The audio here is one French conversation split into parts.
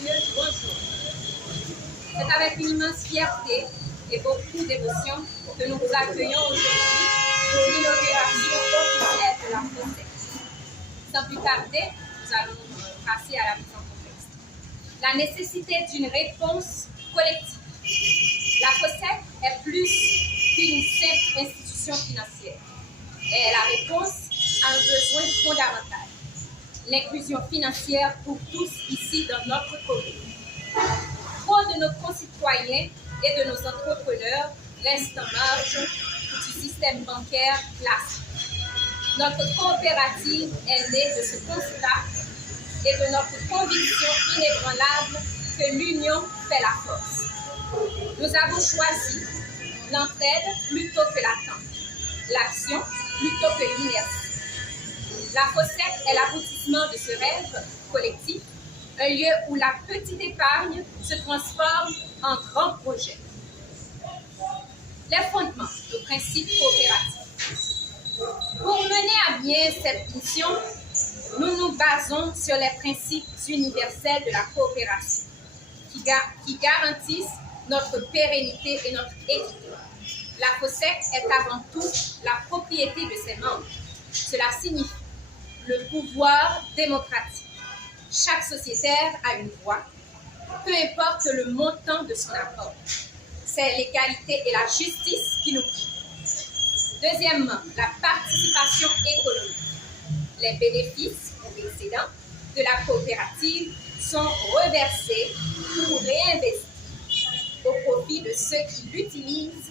Monsieur, bonjour. C'est avec une immense fierté et beaucoup d'émotion que nous vous accueillons aujourd'hui pour l'inauguration officielle de la FOSEC. Sans plus tarder, nous allons passer à la mise en contexte. La nécessité d'une réponse collective. La FOSEC est plus qu'une simple institution financière. Elle est la réponse à un besoin fondamental. L'inclusion financière pour tous ici dans notre commune. Trop de nos concitoyens et de nos entrepreneurs restent en marge du système bancaire classique. Notre coopérative est née de ce constat et de notre conviction inébranlable que l'union fait la force. Nous avons choisi l'entraide plutôt que l'attente, l'action plutôt que l'inertie. La FOSEC est l'aboutissement de ce rêve collectif, un lieu où la petite épargne se transforme en grand projet. Les fondements, le principe coopératif. Pour mener à bien cette mission, nous nous basons sur les principes universels de la coopération qui garantissent notre pérennité et notre équité. La FOSEC est avant tout la propriété de ses membres. Cela signifie le pouvoir démocratique. Chaque sociétaire a une voix, peu importe le montant de son apport. C'est l'égalité et la justice qui nous guident. Deuxièmement, la participation économique. Les bénéfices ou excédents de la coopérative sont reversés ou réinvestis au profit de ceux qui l'utilisent,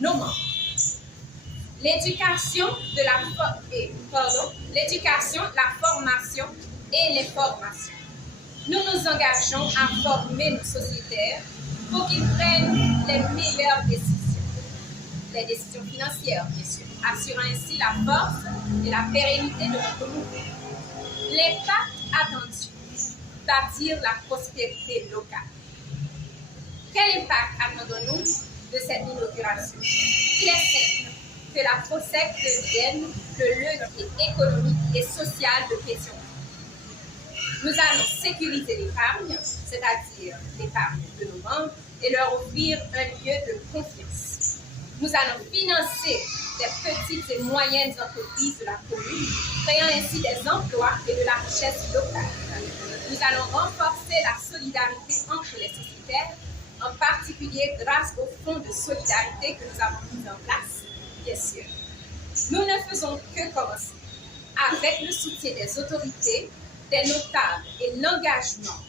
nos membres. L'éducation, la formation et les formations. Nous nous engageons à former nos sociétaires pour qu'ils prennent les meilleures décisions. Les décisions financières, bien sûr, assurant ainsi la force et la pérennité de notre mouvement. L'impact attendu, bâtir la prospérité locale. Quel impact attendons-nous de cette inauguration? Il est simple que la FOSEC devienne le levier économique et social de Pétion. Nous allons sécuriser l'épargne, c'est-à-dire l'épargne de nos membres, et leur offrir un lieu de confiance. Nous allons financer les petites et moyennes entreprises de la commune, créant ainsi des emplois et de la richesse locale. Nous allons renforcer la solidarité entre les sociétaires, en particulier grâce au fonds de solidarité que nous avons mis en place. Bien sûr, nous ne faisons que commencer. Avec le soutien des autorités, des notables et l'engagement